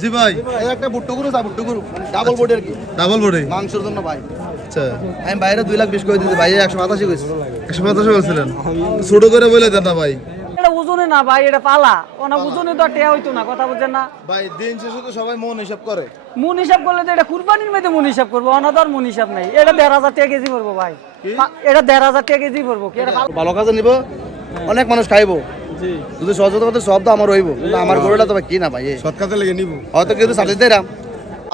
জি ভাই, এই একটা বুট্টু গরু ডাবল বডি আর কি, ডাবল বডি মাংসের জন্য ভাই। আচ্ছা, আমি বাইরে 2,20,000 করে দিতে ভাই, 185 কইছি। 185 বলছিলেন, ছোট করে বলে দেন না ভাই। এটা ওজনে না ভাই, এটা পালা ওনা ওজনে তো টেয়া হইতো না, কথা বুঝছেন না? ভাই দিন শেষে তো সবাই মন হিসাব করে। মুন হিসাব করলে তো এটা কুরবানির মধ্যে মুন হিসাব করবো, অনাদার মুন হিসাব নাই। এটা 1,500 টাকা কেজি পড়বো ভাই, এটা 1,500 টাকা কেজি পড়বো কি? এটা ভালো কাজে নিব, অনেক মানুষ খাইবো। যদি সহজতা করতে সব তো আমার হইব, কিন্তু আমার গরুটা তো ভাই কি না ভাই, শর্ট কাটে লেগে নিব। হয়তো কিন্তু সাথে দিলাম।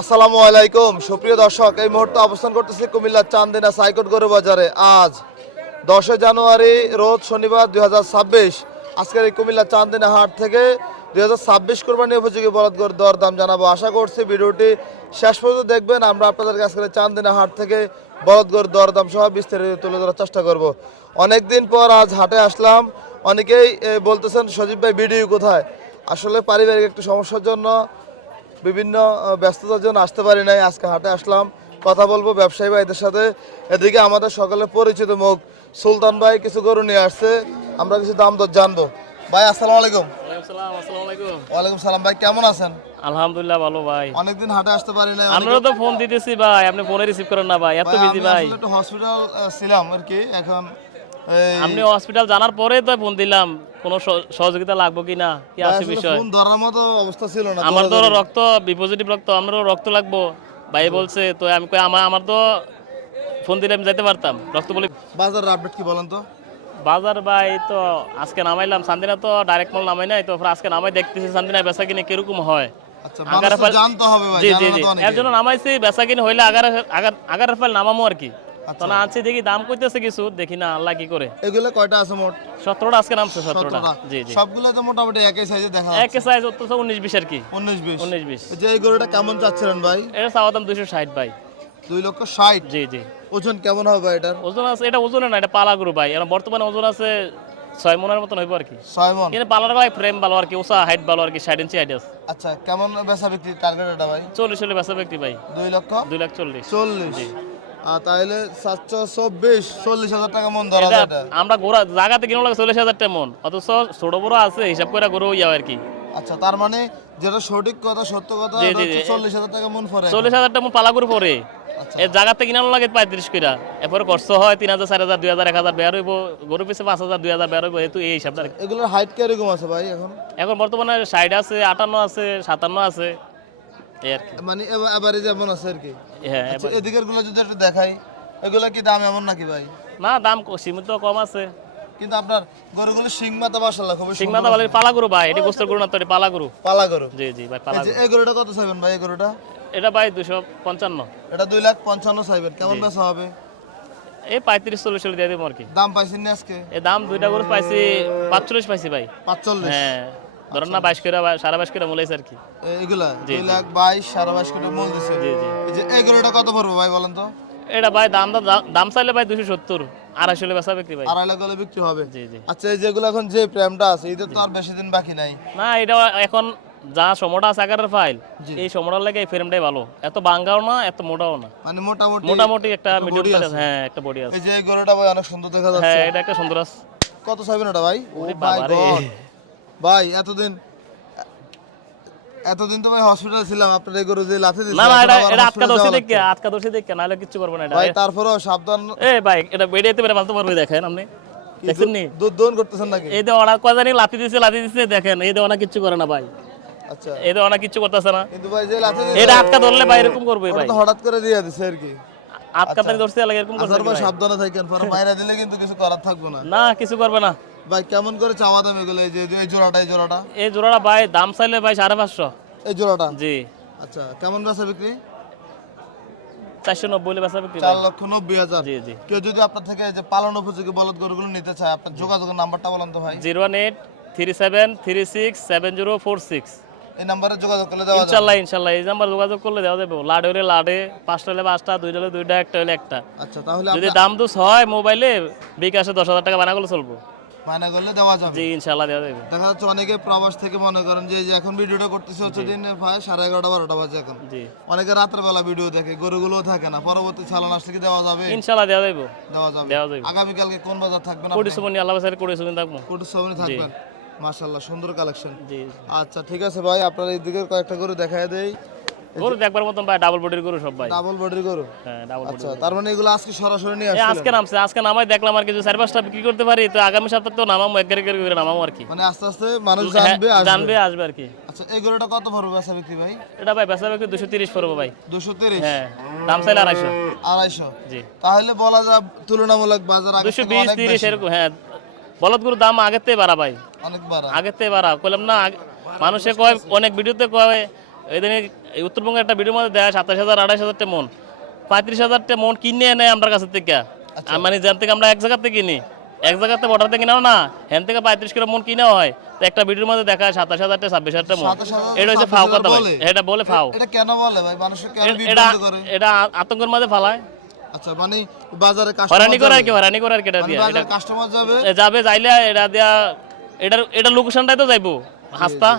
আসসালামু আলাইকুম সুপ্রিয় দর্শক, এই মুহূর্তে অবস্থান করতেছি কুমিল্লার চান্দিনা সাইকট গরু বাজারে। আজ 10 জানুয়ারি রোজ শনিবার 2026। আজকের এই কুমিল্লা চান্দিনা হাট থেকে 2026 কোরবানি উপযোগী বলদ গরুর দর দাম জানাবো। আশা করছি ভিডিওটি শেষ পর্যন্ত দেখবেন। আমরা আপনাদেরকে আজকের চান্দিনা হাট থেকে বলদ গরুর দর দাম সহ বিস্তারিত তুলে ধরার চেষ্টা করব। অনেকদিন পর আজ হাটে আসলাম। অনেকেই বলতেছেন সজীব ভাই ভিডিও কোথায়? আসলে পারিবারিক একটু সমস্যার জন্য, বিভিন্ন ব্যস্ততার জন্য আসতে পারি নাই। আজকে হাটে আসলাম, কথা বলবো ব্যবসায়ী ভাইদের সাথে। এদিকে আমাদের সকলের পরিচিত মুখ সুলতান ভাই কিছু গরু নিয়ে আসছে, আমরা কিছু দাম দর জানবো। ভাই আসসালামু আলাইকুম। ওয়ালাইকুম সালাম। ভাই কেমন আছেন? আলহামদুলিল্লাহ ভালো ভাই। অনেকদিন হাটে আসতে পারি নাই। আমরা তো ফোন দিতেছি ভাই, আপনি ফোনে রিসিভ করেন না ভাই, এত বিজি ভাই। আসলে একটু হসপিটাল ছিলাম আর কি। এখন আপনি হসপিটাল জানার পরে তো ফোন দিলাম, কোনো সহযোগিতা লাগবে কি না, কি আছে বিষয়। ফোন ধরার মতো অবস্থা ছিল না। আমার তো রক্ত বি পজিটিভ রক্ত, আমারও রক্ত লাগবো ভাই বলছে, তো আমি কই আমার তো ফোন দিলে আমি যাইতে পারতাম রক্ত বলে। বাজারের আপডেট কি বলেন তো? বাজার ভাই তো আজকে নামাইলাম, চান্দিনা তো ডাইরেক্ট মাল নামাই নাই, তো আজকে নামাই দেখতেছি চান্দিনা বেচা কিনে কিরকম হয়। আচ্ছা, মানুষ তো জানতে হবে ভাই, জি জি জানা জি, তো অনেকে। এর জন্য নামাইছি, বেচা কিনে হইলে আগার ফাইল নামামো আর কি। তো না আনছি, দেখি দাম কইতেছে কিছু, দেখি না আল্লাহ কি করে। এগুলো কয়টা আছে মোট? 17টা আজকে নামছে, 17টা। জি জি, সবগুলো তো মোটামুটি একই সাইজে দেখা এক সাইজ তো 19-20 আর কি। 19-20। 19-20। যে এই গরুটা কেমন চাচ্ছিলেন ভাই? এটা চাওয়া দাম 260 ভাই। 2,60,000। জি জি। ওজন কেমন হবে ভাই এটার? ওজন আছে, এটা ওজনে না, এটা পালা গরু ভাই। এখন বর্তমানে ওজন আছে 6 মনের মতন হইব আর কি। 6 মণ। কিন্তু পালার ভাই ফ্রেম ভালো আর কি, ওসা হাইট ভালো আর কি, 60 ইঞ্চি হাইট আছে। আচ্ছা, কেমন বেচা বিক্রি টার্গেট এটা ভাই? 40 হলে বেচা ব্যক্তি ভাই। 2,40,000। 2,40,000। জি। আর তাহলে 724, 40,000 টাকা মন ধরা এটা যায় এটা। আমরা গোড়া জায়গাতে কিনো লাগে 40,000 টাকা মন, অথচ ছোট বড় আছে হিসাব করে গরু ইয়া আর কি। আচ্ছা, তার মানে যেটা সঠিক কথা, সত্য কথা, জি, এটা জি, হচ্ছে জি। 40,000 টাকা মন পড়ে। 40,000 টাকা মন পালা গরু পরে। আচ্ছা। এই জায়গাতে কিনানো লাগে 35 কইরা, এরপরে খরচ হয় 3,000, 4,000, 2,000, 1,000 বের হইব, গরু পিছে 5,000, 2,000 বের হইব, এতো এই হিসাবটা। এগুলোর হাইট কিরকম আছে ভাই এখন? এখন বর্তমানে 60 আছে, 58 আছে, 57 আছে এই আর কি। মানে এবারে যেমন আছে আর কি। হ্যাঁ, আচ্ছা, এদিকের গুলো যদি একটু দেখাই, এগুলো কি দাম এমন নাকি ভাই? না দাম সীমিত কম আছে। কিন্তু আপনার গরুগুলো সিং মাথা মাশাআল্লাহ খুবই সুন্দর। সিংমাতা বলে পালা গরু ভাই, এটি গোস্তের গরু না, তো এটি পালা গরু। পালা গরু। জি জি ভাই, পালা এই যে গরু। এই গরুটা কত চাইবেন ভাই? এই গরুটা এটা ভাই 255। এটা 2,55,000 চাইবেন। কেমন বেচা হবে? এই 35-40 হলে দিয়ে দেবো আর কি। দাম পাইছেন না আজকে? এই দাম দুইটা গরু পাইছি 45 পাইছি ভাই। 45। হ্যাঁ, ধরেন না 22 করে, 22.5 করে মূল আর কি। এগুলা জি, জি। 2,22,000, 22,500 কোটি মূল দিছে। জি জি। এই যে এই গরুটা কত পড়বে ভাই বলেন তো? এটা ভাই দাম চাইলে ভাই 270, 250 হলে বেচা বিক্রি ভাই। 2.5 লাখ হলে বিক্রি হবে। জি জি। আচ্ছা, এই যেগুলো এখন যে প্রেমটা আছে, এদের তো আর বেশি দিন বাকি নাই। না এটা এখন যা সময়টা আছে আকারের ফাইল, জি। এই সময়টার লাগে এই ফ্রেমটাই ভালো, এত বাঙ্গাও না এত মোটাও না, মানে মোটামুটি মোটামুটি একটা body মিডিয়াম সাইজ। আছে। হ্যাঁ, একটা বডি আছে। এই যে এই গরুটা ভাই অনেক সুন্দর দেখা যাচ্ছে। হ্যাঁ, এটা একটা সুন্দর আছে। কত চাইবেন এটা ভাই? ও ওরে ভাই বাবারে। গড ভাই, এতদিন তো ভাই হসপিটাল ছিলাম, আপনার এই গরু যে লাথি দিছে। না না, এখন আবার এটা আটকা hospital দোষে যাওয়া দেখে, লাগছে। আটকা দোষে দেখে, নাহলে কিচ্ছু করবে না এটা। ভাই তারপরেও সাবধান। এ ভাই, এটা বেরিয়ে পারে মালতে পারবে, দেখেন আপনি দেখছেন নি? দুধ দোহন করতেছেন নাকি? এই যে ওরা কয়জানি লাথি দিছে দেখেন, এই যে ওনা কিচ্ছু করে না ভাই, আচ্ছা, এই যে ওনা কিচ্ছু করতেছে না। কিন্তু ভাই যে লাথি দিছে, এটা আটকা ধরলে ভাই এরকম করবে ওটা ভাই, তো হঠাৎ করে দিয়ে দিছে আর কি। আটকা ধরে ধরছে লাগে এরকম করছে আচ্ছা ভাই, ভাই। সাবধানে থাকেন, পরে বাইরে দিলে কিন্তু কিছু করার থাকবে না। না কিছু করবে না ভাই কেমন করে চাওয়া দাম এগুলো? এই যে এই জোড়াটা, এই জোড়াটা, এই জোড়াটা ভাই দাম চাইলে ভাই 550। এই জোড়াটা। জি, আচ্ছা, কেমন বেচা বিক্রি? 490 হলে বেচা বিক্রি ভাই। 4,90,000। জি জি। কেউ যদি আপনার থেকে যে পালন উপযোগী বলদ গরুগুলো নিতে চায়, আপনার যোগাযোগের নাম্বারটা বলেন তো ভাই। 01837367046। এই নাম্বারে যোগাযোগ করলে দেওয়া যাবে। ইনশাল্লাহ ইনশাল্লাহ, এই নাম্বার যোগাযোগ করলে দেওয়া যাবে। লাড হলে লাডে, 5টা হলে 5টা, 2টা হলে 2টা, একটা হলে একটা। আচ্ছা, তাহলে যদি দাম দুস হয় মোবাইলে বিকাশে 10,000 টাকা বানা করলে চলবো। মানা করলে দেওয়া যাবে। জি ইনশাল্লাহ দেওয়া যাবে। দেখা যাচ্ছে অনেকে প্রবাস থেকে মনে করেন যে এই যে এখন ভিডিওটা করতেছে হচ্ছে দিন প্রায় 11:30, 12টা বাজে এখন। জি অনেকে রাতের বেলা ভিডিও দেখে, গরুগুলোও থাকে না, পরবর্তী চালান আসলে কি দেওয়া যাবে? ইনশাল্লাহ দেওয়া যাবে। দেওয়া যাবে। দেওয়া যাবে। আগামীকালকে কোন বাজার থাকবেন? কোটি সুমনি আল্লাহ বাসারে কোটি সুমনি থাকবো। কোটি সামনে থাকবেন। মাশাআল্লাহ সুন্দর কালেকশন। জি আচ্ছা ঠিক আছে ভাই, আপনার এই দিকে কয়েকটা গরু দেখায় দেই। গরু দেখবার মতন ভাই, ডাবল বডির গরু সব ভাই। ডাবল বডির গরু। হ্যাঁ ডাবল বডি। আচ্ছা তার মানে এগুলো আজকে সরাসরি নিয়ে আজকে আসছিলেন? নামছে, আজকে নামাই দেখলাম আর কিছু 4-5টা বিক্রি করতে পারি, তো আগামী সপ্তাহে তো নামাবো, এক গাড়ি করে নামাবো আর কি। মানে আস্তে আস্তে মানুষ জানবে, হ্যাঁ, আসবে। জানবে আসবে আর কি। আচ্ছা এই গরুটা কত পড়বে বেচা বিক্রি ভাই? এটা ভাই বেচা বিক্রি 230 পড়বো ভাই। 230? হ্যাঁ দাম চাইলে 250। 250? জি তাহলে বলা যায় তুলনামূলক বাজার আগে থেকে 220 অনেক 30 বেশি। এরকম। হ্যাঁ বলদ গরুর দাম আগের থেকে বাড়া ভাই, অনেক বাড়া। আগের থেকে বাড়া। কইলাম না মানুষে কয়, অনেক ভিডিওতে কয়, এই দিনে উত্তরবঙ্গের একটা ভিডিওর মধ্যে দেয় 27,000 28,000 মন, 35,000 মন কিনে নেয় আমার কাছ থেকে। মানে যেন থেকে আমরা এক জায়গাতে কিনি, এক জায়গাতে বর্ডার থেকে কিনাও না, হ্যান থেকে 35 কিলো মন কিনা হয়। তো একটা ভিডিওর মধ্যে দেখায় 27,000 26,000 মন। 27,000 এটা হচ্ছে ফাও কথা ভাই, বলে? এটা বলে ফাও। এটা কেন বলে ভাই? মানুষকে কেন এটা বিভ্রান্ত করে? এটা আতঙ্কের মধ্যে ফালায়, আচ্ছা মানে বাজারে হয়রানি করে আর কাস্টমার কি, হয়রানি করে আর কি। এটা মানে দিয়ে বাজারে কাস্টমার যাবে যাবে, যাইলে এটা দিয়া এটা লোকেশনটাই তো যাইবো হাসতা,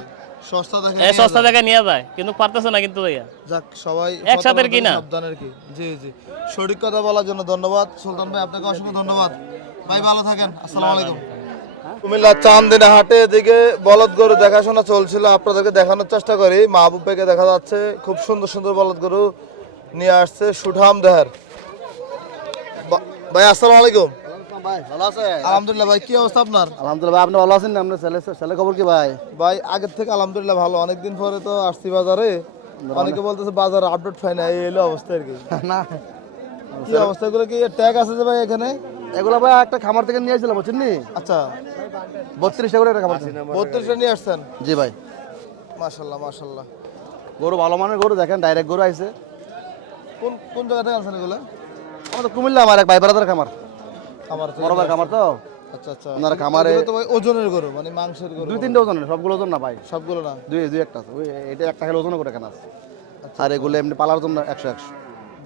সস্তা দেখে এই সস্তা জায়গায় নিয়ে যায়, কিন্তু পারতেছে না কিন্তু ভাইয়া। যাক সবাই একসাথে সতর্ক কিনা। সাবধানের কি। জি জি সঠিক কথা বলার জন্য ধন্যবাদ সুলতান ভাই, আপনাকে অসংখ্য ধন্যবাদ ভাই, ভালো থাকেন। আসসালামু আলাইকুম। কুমিল্লা চান্দিনা হাটে এদিকে বলদ গরু দেখাশোনা চলছিল, আপনাদেরকে দেখানোর চেষ্টা করি। মাহবুব ভাইকে দেখা যাচ্ছে খুব সুন্দর সুন্দর বলদ গরু নিয়ে আসছে সুঠাম দেহার। ভাই আসসালামু আলাইকুম। ভাই ভালো আছে? আলহামদুলিল্লাহ ভাই, কি অবস্থা আপনার? আলহামদুলিল্লাহ ভাই, আপনি ভালো আছেন? আপনার ছেলে খবর কি ভাই? ভাই আগের থেকে আলহামদুলিল্লাহ ভালো, অনেকদিন পরে তো আসছি বাজারে। অনেকে বলতেছে বাজার আপডেট পাই না, এই এলো অবস্থা আর কি। না কি অবস্থা, এগুলো কি ট্যাগ আছে যে ভাই এখানে? এগুলো ভাই একটা খামার থেকে নিয়ে আসছিলাম, বুঝছেন নি? আচ্ছা 32 টাকা করে একটা খামার থেকে। 32টা নিয়ে আসছেন? জি ভাই, মাশাল্লাহ মাশাল্লাহ। গরু ভালো মানের গরু, দেখেন ডাইরেক্ট গরু আইছে। কোন কোন জায়গা থেকে আনছেন এগুলো? আমাদের কুমিল্লা আমার এক ভাই ব্রাদার খামার, খামার থেকে বড় ভাই খামার তো। আচ্ছা আচ্ছা। ওনার খামারে এগুলো তো ভাই ওজনের গরু, মানে মাংসের গরু? 2-3টা ওজন, সবগুলো ওজন না ভাই, সবগুলো না? দুই একটা আছে। ওই এটা একটা খেলে ওজন করে কেন আছে। আর এগুলো এমনি পালার জন্য 100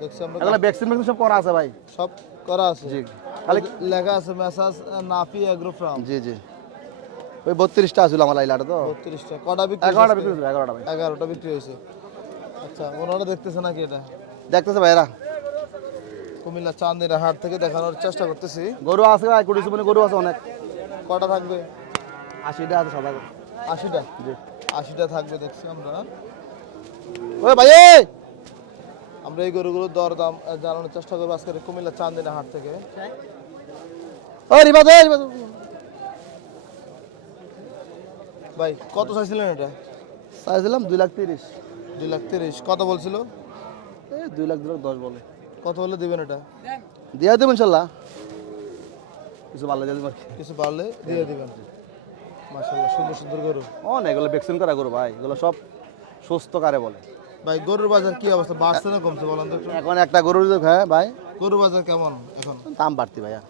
দেখছি আমরা এগুলো ভ্যাকসিন সব করা আছে ভাই। সব করা আছে। জি খালি লেখা আছে মেসাজ নাফি এগ্রো ফার্ম। জি জি, ওই 32টা আছিল আমার লাইলাটা তো। 32টা কটা বিক্রি? 11টা বিক্রি হয়েছে, 11টা ভাই। 11টা বিক্রি হয়েছে। আচ্ছা ওনারা দেখতেছে নাকি এটা? দেখতেছে ভাইরা, কুমিল্লা চান্দিনা হাট থেকে দেখানোর চেষ্টা করতেছি। গরু আছে ভাই, কুড়ি সুমনি গরু আছে অনেক। কটা থাকবে? 80টা আছে সবাই। 80টা? জি 80টা থাকবে দেখছি আমরা। ওই ভাই এই! আমরা এই গরুগুলোর দর দাম জানানোর চেষ্টা করবো আজকে কুমিল্লা চান্দিনা হাট থেকে। ওই রিবাদ এই রিবাদ। ভাই কত চাইছিলেন এটা? চাইছিলাম 2,30,000। 2,30,000। কত বলছিল? এই 2,10,000 বলে। কত হলে দিবেন এটা? দিয়ে দেবো ইনশাল্লাহ, কিছু ভালো দিয়ে দেবো আর কি। কিছু বাড়লে দিয়ে দিবেন। মাশাআল্লাহ সুন্দর সুন্দর গরু। অনেক এগুলো ভ্যাকসিন করা গরু ভাই, এগুলো সব সুস্থ কারে বলে। ভাই গরুর বাজার কি অবস্থা, বাড়ছে না কমছে বলেন তো একটু? এখন একটা গরুর যে হ্যাঁ ভাই, গরুর বাজার কেমন এখন? দাম বাড়তি ভাইয়া,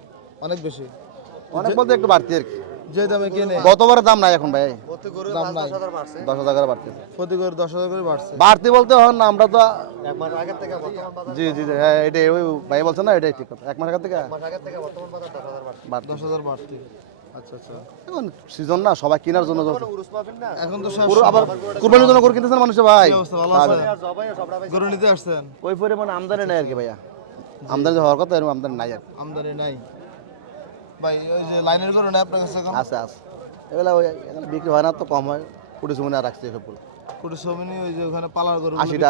অনেক বেশি? অনেক বলতে একটু বাড়তি আর কি। যে দামে কিনে গতবারের দাম নাই এখন ভাই, দাম নাই? 10,000 করে বাড়তি। প্রতি গরু 10,000 করে বাড়ছে। বাড়তি বলতে এখন আমরা তো জি জি জি, হ্যাঁ এটাই ওই ভাই বলছেন না, এটাই ঠিক কথা। 1 মাস আগের থেকে বাড়তি। 10,000 বাড়তি। আচ্ছা আচ্ছা। এখন সিজন না, সবাই কেনার জন্য যাচ্ছে। এখন তো সব পুরো আবার কুরবানির জন্য গরু কিনতেছেন মানুষ ভাই। কি অবস্থা, ভালো আছেন? গরু নিতে আসছেন? ওই পরিমাণে আমদানি নাই আর কি ভাইয়া, আমদানি হওয়ার কথা এরকম আমদানি নাই আর কি। আমদানি নাই ভাই। ওই যে লাইনের গরু না আপনার কাছে এখন? আছে আছে, এগুলা ওই এখানে বিক্রি হয় না তো, কম হয়। কুড়ি সুমনে রাখছে সবগুলো। কোটি সমিনি ওই যে ওখানে পালার গরু 80টা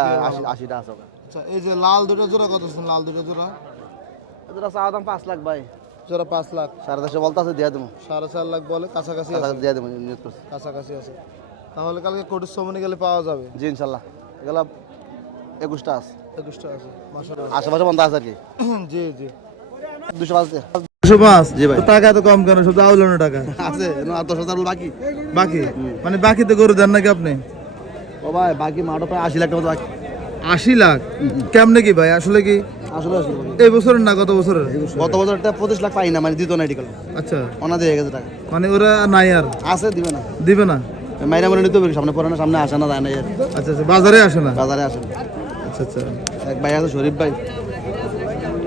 80টা আছে ওখানে। আচ্ছা এই যে লাল দুটো জোড়া কত আছে? লাল দুটো জোড়া এদের চাওয়া দাম 5 লাখ ভাই, জোড়া 5 লাখ। 4.5 বলতে আছে, দিয়ে দেবো। 4.5 লাখ বলে, কাছাকাছি আছে? দিয়ে দেবো, নিয়ত করছি। কাছাকাছি আছে। তাহলে কালকে কোটি সমিনি গেলে পাওয়া যাবে? জি ইনশাল্লাহ, এগুলা 21টা আছে, 21টা আছে। মাশাআল্লাহ। আশেপাশে বন্ধ আছে আর কি। জি জি। 205 আছে। 205? জি ভাই। তো টাকা তো কম কেন, শুধু আউলানো টাকা আছে 10,000 বাকি। বাকি? মানে বাকিতে গরু দেন নাকি আপনি? ও ভাই বাকি মাঠও প্রায় 80 লাখ টাকা বাকি। 80 লাখ? কেমনে কি ভাই, আসলে কি আসলে এই বছরের না গত বছরের? গত বছর একটা 25 লাখ পাই না, মানে দিত না এডিকাল। আচ্ছা ওনা দিয়ে গেছে টাকা, মানে ওরা নাই আর আছে দিবে না, দিবে না? মাইরা মনে নিতে হবে, সামনে পড়ে না, সামনে আসে না, যায় না আর। আচ্ছা আচ্ছা, বাজারে আসে না? বাজারে আসে না। আচ্ছা আচ্ছা। এক ভাই আছে শরীফ ভাই,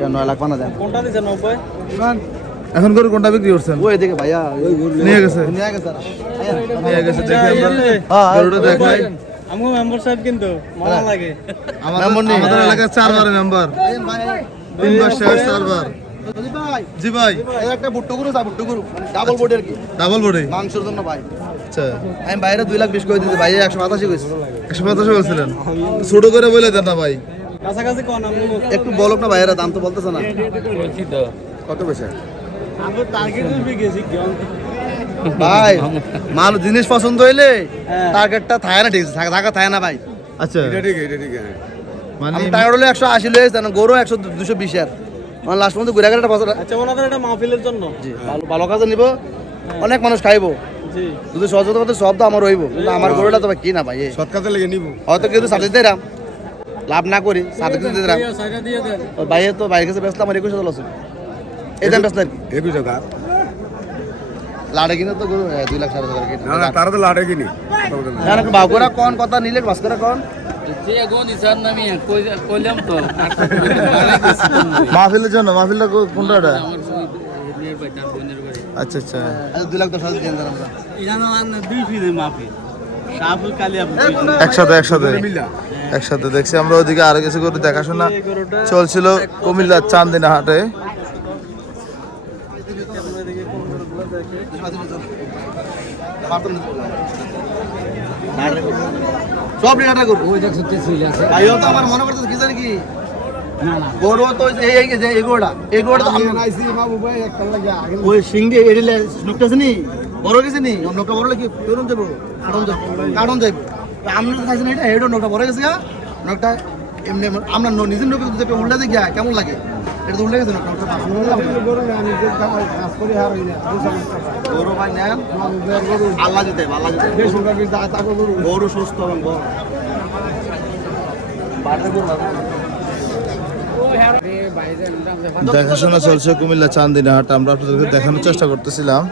9 লাখ পানা দেন। এখন গরু কোনটা বিক্রি করছেন? ওই দিকে ভাইয়া নিয়ে গেছে? নিয়ে গেছে আর। নিয়ে গেছে। দেখি আমরা গরুটা দেখাই। আমগো মেম্বার সাহেব কিন্তু মজা লাগে। আমাদের এলাকার 4 বার মেম্বার, 3 বার শেষ, 4 বার। জি ভাই। এই একটা বুট্টু গরু, বুট্টু গরু ডাবল বডি আর কি, ডাবল বডি মাংসের জন্য ভাই। আচ্ছা আমি বাইরে 2,20,000 করে দিতে ভাই 185 কইছি 185 বলছিলেন, ছোট করে বলে দেন না ভাই। একটু বলো না ভাইরা, দাম তো বলতেছ না কত পয়সা ভাই? মানুষ জিনিস পছন্দ হইলে টার্গেটটা থাকে না, ঠিক আছে থাকা থাকে না ভাই। আচ্ছা মানে আমি টার্গেট হলে 180 লয়ে যান, গরু 100-220 এর মানে লাস্ট পর্যন্ত ঘুরে গেলে একটা বছর। আচ্ছা ওনাদের এটা মাহফিলের জন্য জি ভালো কাজে নিব, অনেক মানুষ খাইবো। জি যদি সহজতা করতে সব তো আমার হইব, কিন্তু আমার গরুটা তো ভাই কি না ভাই, সৎ কাজে লেগে নিব। হয়তো কিন্তু সাথে দিতাম লাভ না করি, সাথে দিতে দিতাম সাইডা দিয়ে দেন। ভাইয়ের তো বাইরের কাছে বেচলাম আমার 21,000 লস, এই দাম বেচলাম 21 টাকা লাড়ে কিনে তো গরু 2 লাখ 4,500 কিনে না না, তারা তো লাড়ে কিনি। জান একটু বাউকরা কোন কথা নিলে বাস করে কোন মাহফিলের জন্য, মাহফিলটা কোনটা এটা? আচ্ছা আচ্ছা 2 লাখ 10,000 দিয়ে দেন আমরা। একসাথে দেখছি আমরা। ওদিকে আরো কিছু করে দেখাশোনা চলছিল কুমিল্লার চান্দিনা হাটে। সব লিটারটা করবো ভাইও তো আমার মনে করতেছে কি জানি কি গরু তো এই গরুটা তো ওই সিংড়ি এডিলে নুকতেছে নি বড় গেছে নি, নোকটা বড় কি কেরম যাবো কারণ যাইব আমরা তো খাইছি না, এটা হেডও নোকটা বড় গেছে গা, নোকটা এমনি আমরা নিজের নোকে যদি উল্টা দিই কেমন লাগে, এটা তো উল্টে গেছে নোকটা গরু ভাই নেন আল্লাহ দিতে গরু সুস্থ এবং বড় দেখাশোনা চলছে কুমিল্লা চান্দিনা হাট। আমরা আপনাদেরকে দেখানোর চেষ্টা করতেছিলাম।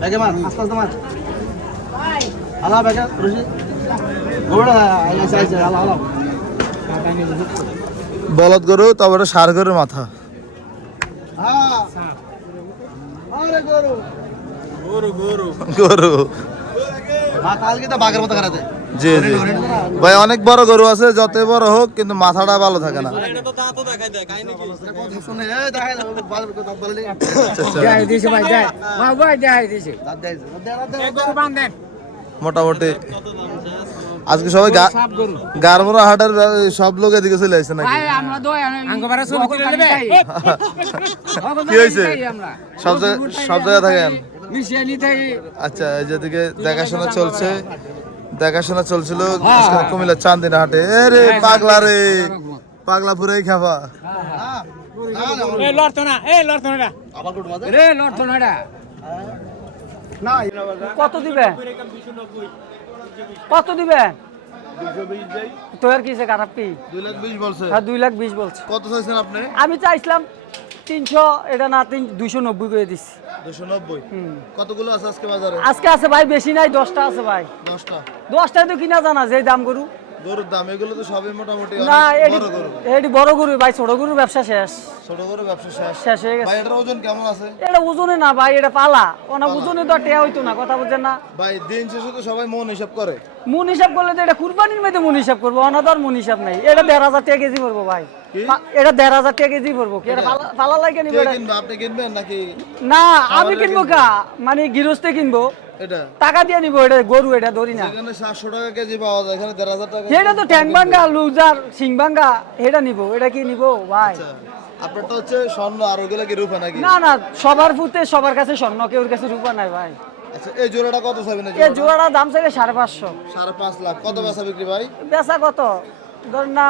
ব্যাগে মার আস্তে আস্তে মার আল্লাহ ব্যাগে রশি গরুটা আইছে আইছে আল্লাহ আল্লাহ বলদ গরু, তারপরে ষাঁড় গরুর মাথা। হ্যাঁ আরে গরু গরু মা কালকে তো বাঘের মতো করাতে জি জি ভাই, অনেক বড় গরু আছে, যত বড় হোক কিন্তু মাথাটা ভালো থাকে না। শুনে এই দেখাই দাও বাল কথা বললি দেখাই দিয়েছে ভাই, দেখ ভাই দেখাই দিয়েছে। দাঁত দেয় গরু বাঁধেন মোটামুটি আজকে সবাই গারমোরা হাটের সব লোক এদিকে চলে আসছে নাকি? ভাই আমরা দয়া আঙ্গবারে শুরু করে নেবে কি হয়েছে? সব জায়গায় থাকেন? মিশিয়ানি থেকে আচ্ছা, এই যেদিকে দেখাশোনা চলছিল আজকে কুমিল্লার চান্দিনা হাটে। এ রে পাগলা রে, পাগলা পুরাই খাবা। কত দিবে? কত দিবে? তোর কিসে খারাপ কি? 2,20,000 বলছে। হ্যাঁ 2,20,000 বলছে। কত চাইছেন আপনি? আমি চাইছিলাম 300, এটা না 290 করে দিচ্ছি। 290। কতগুলো আছে আজকে বাজারে? আজকে আছে ভাই, বেশি নাই, 10টা আছে ভাই। 10টা। 10টায় তো কিনা জানা যে দাম গরু। গরুর দাম এগুলো তো সবই মোটামুটি না অনেক বড় গরু। এটি বড় গরু ভাই, ছোট গরুর ব্যবসা শেষ। ছোট গরু ব্যবসা শেষ হয়ে গেছে। ভাই এটার ওজন কেমন আছে? এটা ওজনে না ভাই, এটা পালা। ওনা ওজনে তো টেয়া হইতো না, কথা বুঝছেন না? ভাই দিন শেষে তো সবাই মন হিসাব করে। মন হিসাব করলে তো এটা কুরবানির মধ্যে মন হিসাব করবো, অনাদার মন হিসাব নাই। এটা 1,500 টাকা কেজি পড়বো ভাই। এটা 1,500 টাকা কেজি পড়বো। কি এটা পালা লাগে নিবে? কে কিনবে? আপনি কিনবেন নাকি? না আমি কিনবো কা, মানে গৃহস্থে কিনবো, এটা টাকা দিয়ে নিবো। এটা গরু, এটা ধরি না। এখানে 700 টাকা কেজি পাওয়া যায়, এখানে 1,500 টাকা। এটা তো ট্যাং ভাঙ্গা, লুজার, সিং ভাঙ্গা, এটা নিবো। এটা কি নিবো ভাই? আপনার তো হচ্ছে স্বর্ণ, আর ওগুলা কি রূপা নাকি? না না, সবার ফুতে সবার কাছে স্বর্ণ, কেউর কাছে রূপা নাই ভাই। আচ্ছা, এই জোড়াটা কত চাইবেন? এই জোড়াটা দাম চাইলে 550। 5.5 লাখ। কত বেচা বিক্রি ভাই? বেচা কত? ধর না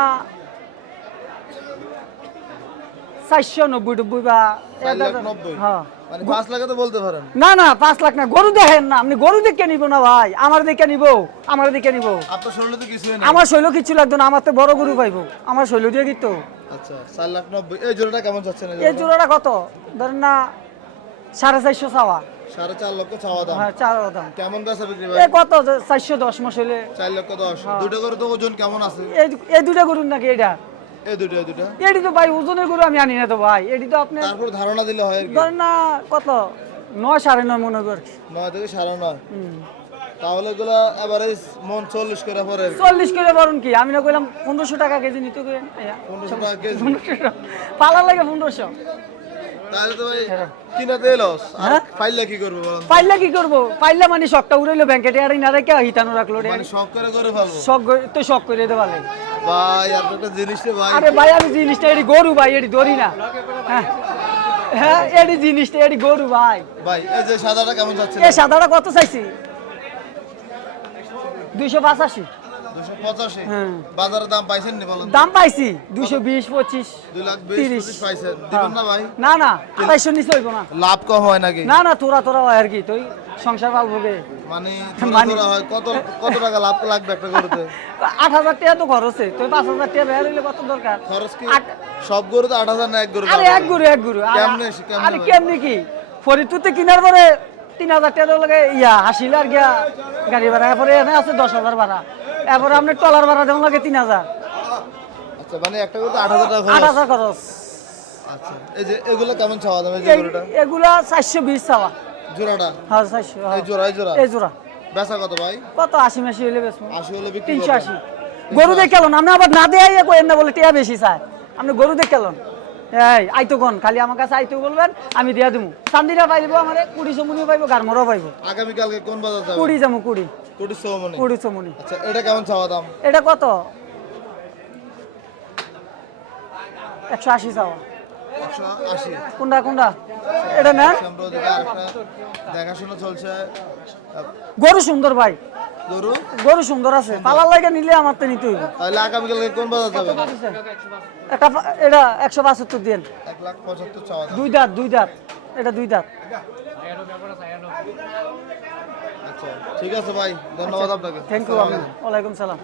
490 বা 4,90,000 হ্যাঁ। মানে 5 লাখে তো বলতে পারেন। না না 5 লাখ না, গরু দেখেন না আপনি। গরু দেখে নিবো না ভাই, আমার দেখে নিবো, আমার দেখে নিবো। আপনার শরীরে তো কিছুই না। আমার শৈল কিচ্ছু লাগতো না, আমার তো বড় গরু পাইবো, আমার শৈল দিয়ে কিতো। আচ্ছা, 4,90,000। এই জোড়াটা কেমন চাচ্ছেন? এই জোড়াটা কত? ধরেন না 450 চাওয়া। 4.5 লক্ষ চাওয়া দাম। হ্যাঁ 4 দাম। কেমন বেচা বিক্রি ভাই? এই কত? 410 মাস হলে 4,10,000। দুটো করে তো ওজন কেমন আছে? এই দুটা গরুর নাকি এটা? এই দুটো এটি তো ভাই ওজনের গরু আমি আনি না তো ভাই। এটি তো আপনি তারপর ধারণা দিলে হয় আর কি। ধরেন না কত 9 9.5 মনে কর। 9 থেকে 9.5। তাহলে এগুলা এভারেজ মন 40 করে পড়ে। 40 করে বরণ কি? আমি না কইলাম 1500 টাকা কেজি নিতে কইেন। 1500 টাকা কেজি। 1500 পালা লাগে 1500। তাহলে তো ভাই কিনাতে লস আর হ্যাঁ? ফাইললে কি করবো বলেন? পাইলে কি করবো? পাইলে মানে শখটা উড়াইলো ব্যাংকে টেয়ারি না রেখে হিতানো রাখলো মানে শখ করে ফেলবো তো শখ করে দিতে পারলে। ভাই আপনার একটা জিনিস রে ভাই আরে ভাই আমি জিনিসটা এটি গরু ভাই, এটি ধরি না। হ্যাঁ হ্যাঁ এটি জিনিসটা এটি গরু ভাই। ভাই এই যে সাদাটা কেমন যাচ্ছে এই সাদাটা কত চাইছি? 285। 285 হ্যাঁ। বাজারে দাম পাইছেন নি বলেন? দাম পাইছি 220, 25, 2,20,25 30 পাইছেন দিবেন না ভাই? না না 250 নিচে হইব না। লাভ কম হয় নাকি? না না তোরা হয় আর কি, তুই সংসার পালবোগে। মানে মানে- থোড়া হয় কত টাকা লাভ লাগবে একটা গরুতে? 8,000 টাকা তো খরচে, তুই 5,000 টাকা বের হইলে কত দরকার? খরচ কি আট- সব গরু তো 8,000 না এক গরু? আরে এক গুরু কেমনে আরে ভাই? কেমনে কি ফরিদপুরতে কিনার পরে 3,000 টাকা লাগে ইয়া হাসিল আর গিয়া গাড়ি ভাড়া, এরপরে এনে আছে 10,000 ভাড়া, এরপরে আপনি টলার ভাড়া যেমন লাগে 3,000, আচ্ছা মানে একটা গরুতে 8,000 টাকা খরচ? 8,000 খরচ। আচ্ছা এই যে এগুলো কেমন চাওয়া দাম এই যে গরুটা? এগুলা 420 চাওয়া। জোড়াটা? হ্যাঁ 400। হ্যাঁ। এই জোড়া এই জোড়া বেচা কত ভাই? কত? 80 হইলে বেচবো। 80 হলে বিক্রি 380। গরু দেখে কেলন আপনি আবার না দেয় কইেন না, বলে টিয়া বেশি চায়। আপনি গরু দেখে কেলন এই আইতো কোন খালি আমার কাছে আইতো বলবেন, আমি দিয়া দিমু। চান্দিরা পাইবো আমারে, 20 চমুনি পাইবো, গারমরও পাইবো। আগামী কালকে কোন বাজার যাবে? 20 যামু, 20 20 চমুনি। আচ্ছা এটা কেমন চাওয়া দাম? এটা কত? 180 চাওয়া। 180। কোনটা এটা না? আমরা ওদিকে আরেকটা দেখাশোনা চলছে। গরু সুন্দর ভাই, গরু সুন্দর আছে, পালার লাগে নিলে আমার তো নিতে হইব। তাহলে আগামী কালকে কোন বাজার যাবে? এটা 175 দেন। 1,75,000 চাওয়া দাম। দুই দাঁত এটা 2 দাঁত। আচ্ছা ঠিক আছে ভাই, ধন্যবাদ আপনাকে। Thank you. ওয়ালাইকুম সালাম।